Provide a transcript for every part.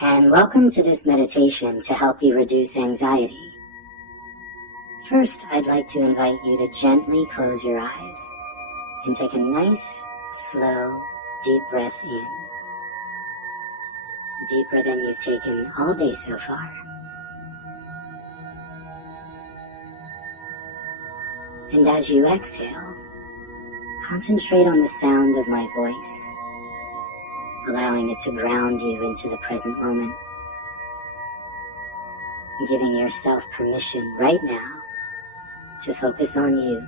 and welcome to this meditation to help you reduce anxiety. First, I'd like to invite you to gently close your eyes and take a nice, slow, deep breath in, deeper than you've taken all day so far. And as you exhale, concentrate on the sound of my voice, allowing it to ground you into the present moment, giving yourself permission right now to focus on you,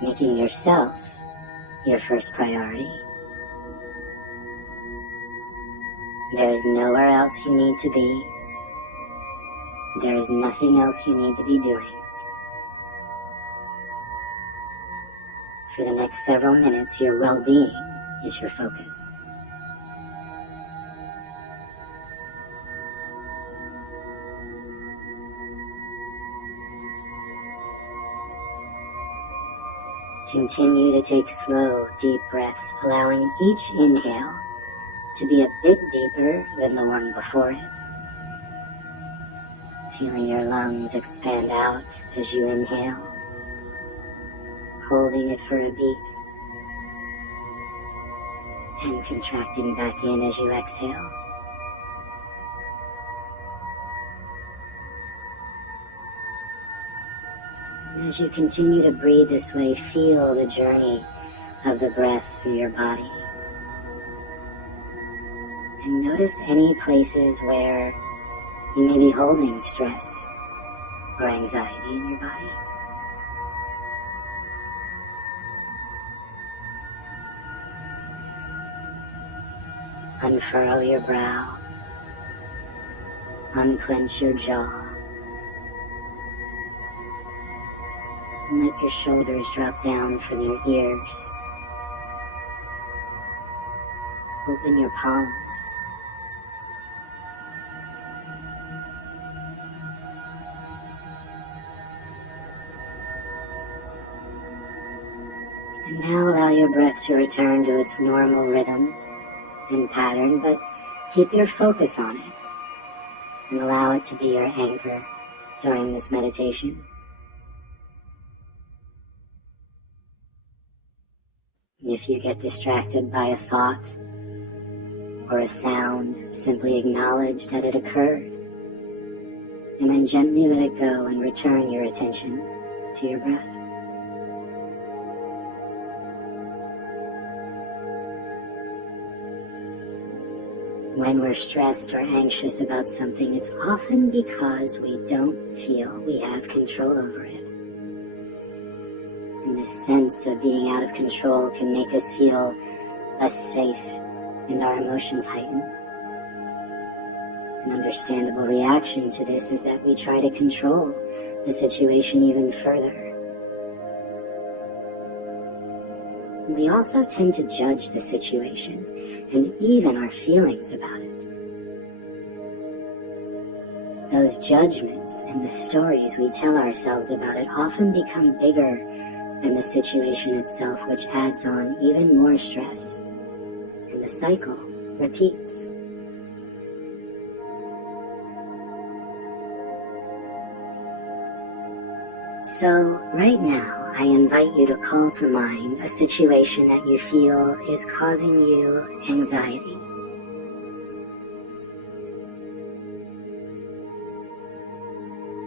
making yourself your first priority. There is nowhere else you need to be. There is nothing else you need to be doing. For the next several minutes, your well-being is your focus. Continue to take slow, deep breaths, allowing each inhale to be a bit deeper than the one before it. Feeling your lungs expand out as you inhale, holding it for a beat, and contracting back in as you exhale. As you continue to breathe this way, feel the journey of the breath through your body. And notice any places where you may be holding stress or anxiety in your body. Unfurrow your brow, unclench your jaw, and let your shoulders drop down from your ears. Open your palms. And now allow your breath to return to its normal rhythm and pattern, but keep your focus on it and allow it to be your anchor during this meditation. If you get distracted by a thought or a sound, simply acknowledge that it occurred, and then gently let it go and return your attention to your breath. When we're stressed or anxious about something, it's often because we don't feel we have control over it. And this sense of being out of control can make us feel less safe and our emotions heighten. An understandable reaction to this is that we try to control the situation even further. We also tend to judge the situation and even our feelings about it. Those judgments and the stories we tell ourselves about it often become bigger than the situation itself, which adds on even more stress, and the cycle repeats. So, right now, I invite you to call to mind a situation that you feel is causing you anxiety.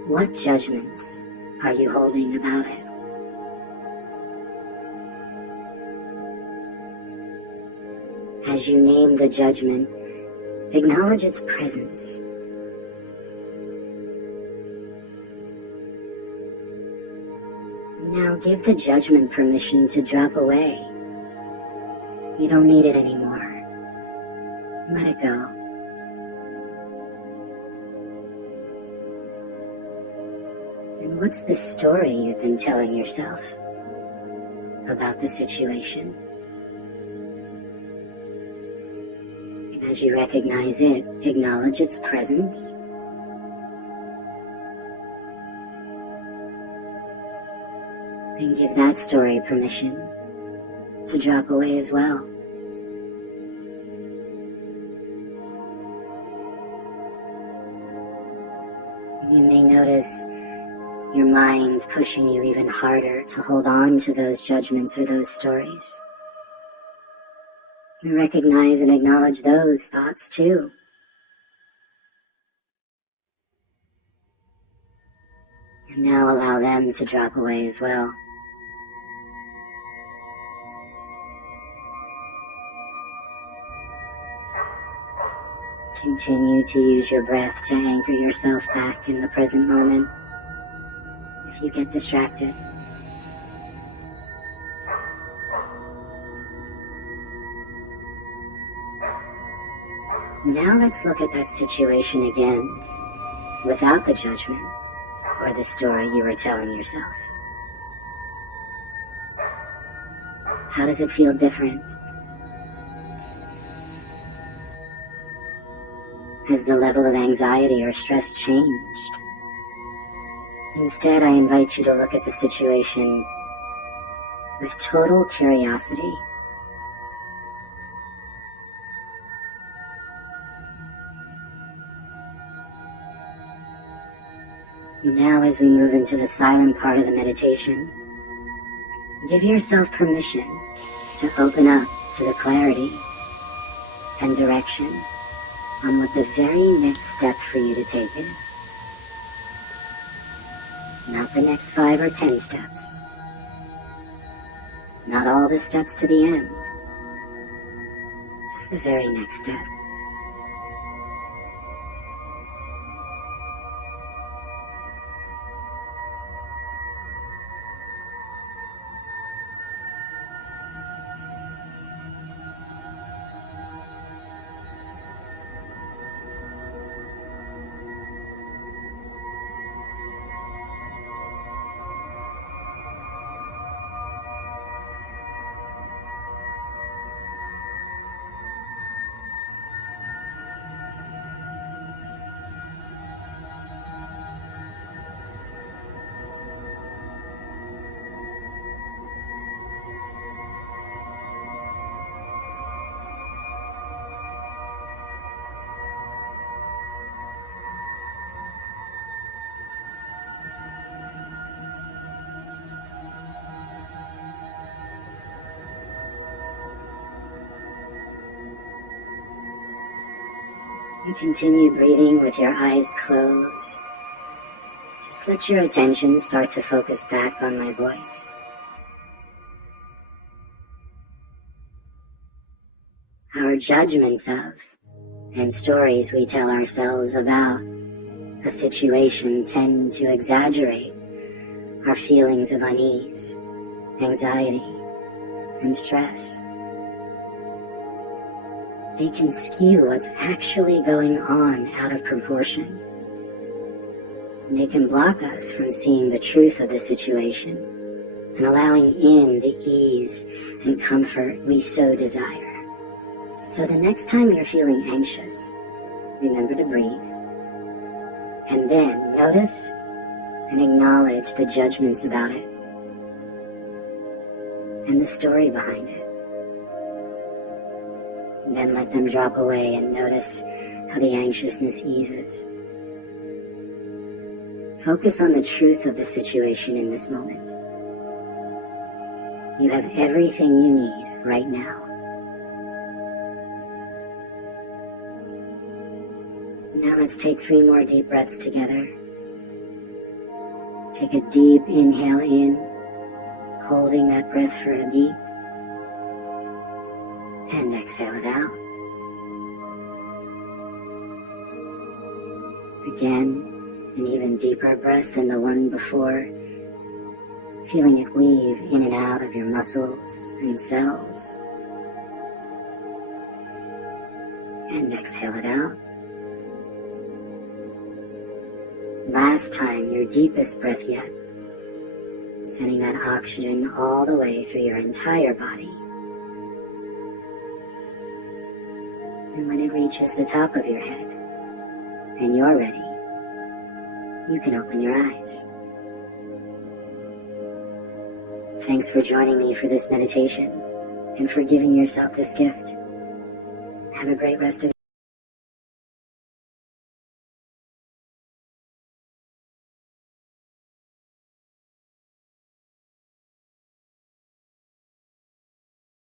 What judgments are you holding about it? As you name the judgment, acknowledge its presence. Now give the judgment permission to drop away. You don't need it anymore. Let it go. And what's the story you've been telling yourself about the situation? As you recognize it, acknowledge its presence. And give that story permission to drop away as well. You may notice your mind pushing you even harder to hold on to those judgments or those stories. And recognize and acknowledge those thoughts too. And now allow them to drop away as well. Continue to use your breath to anchor yourself back in the present moment if you get distracted. Now let's look at that situation again, without the judgment or the story you were telling yourself. How does it feel different? Has the level of anxiety or stress changed? Instead, I invite you to look at the situation with total curiosity. Now, as we move into the silent part of the meditation, give yourself permission to open up to the clarity and direction on what the very next step for you to take is. Not the next 5 or 10 steps. Not all the steps to the end. Just the very next step. You continue breathing with your eyes closed. Just let your attention start to focus back on my voice. Our judgments of and stories we tell ourselves about a situation tend to exaggerate our feelings of unease, anxiety, and stress. They can skew what's actually going on out of proportion. And they can block us from seeing the truth of the situation and allowing in the ease and comfort we so desire. So the next time you're feeling anxious, remember to breathe. And then notice and acknowledge the judgments about it and the story behind it. Then let them drop away and notice how the anxiousness eases. Focus on the truth of the situation in this moment. You have everything you need right now. Now let's take 3 more deep breaths together. Take a deep inhale in, holding that breath for a beat. And exhale it out. Again, an even deeper breath than the one before, feeling it weave in and out of your muscles and cells. And exhale it out. Last time, your deepest breath yet, sending that oxygen all the way through your entire body. And when it reaches the top of your head, and you're ready, you can open your eyes. Thanks for joining me for this meditation, and for giving yourself this gift. Have a great rest of